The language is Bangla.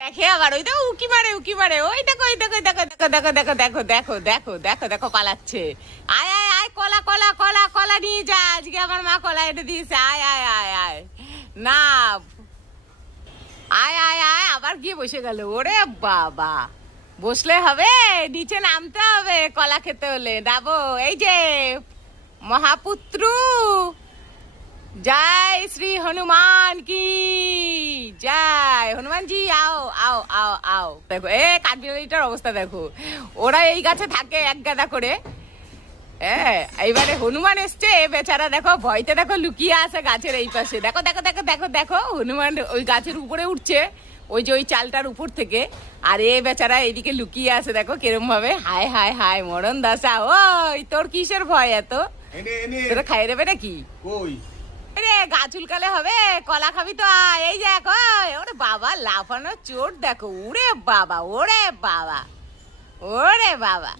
দেখে আবার ওই তো উকি মারে উকি মারে। ওই দেখো ওই দেখো দেখো দেখো দেখো দেখো দেখো দেখো দেখো দেখো দেখো আয় আয় আয়, কলা কলা কলা কলা নিয়ে যা। আজকে আমার মা কলা এনে দিয়েছে। আয় আয় আয় আয়। না। আয় আয় আয়, আবার গিয়ে বসে গেল। ওরে বাবা। বসলে হবে, নিচে নামতে হবে, কলা খেতে হলে। নাবো এই যে মহাপুত্র। জয় শ্রী হনুমান কি? জয়। হনুমান জি আও আও আও আও। দেখো এ কাঠবিড়ালিটার অবস্থা দেখো। ওরা এই গাছে থাকে এক গাদা করে। হ্যাঁ এইবারে হনুমান এসছে এ বেচারা দেখো ভয়তে দেখো লুকিয়ে আছে গাছের এই পাশে। দেখো দেখো দেখো দেখো দেখো হনুমান ওই গাছের উপরে উঠছে ওই যে ওই চালটার উপর থেকে। আর এ বেচারা এইদিকে লুকিয়ে আছে দেখো কিরম ভাবে হায় হায় হায় মরণ দাসা ওই তোর কিসের ভয় এত? তোরা খাই দেবে নাকি? কই? রে গা চুলকালে হবে কলা খাবি তো এই যে লাফানো চোট দেখো। ওরে বাবা ওরে বাবা ওরে বাবা।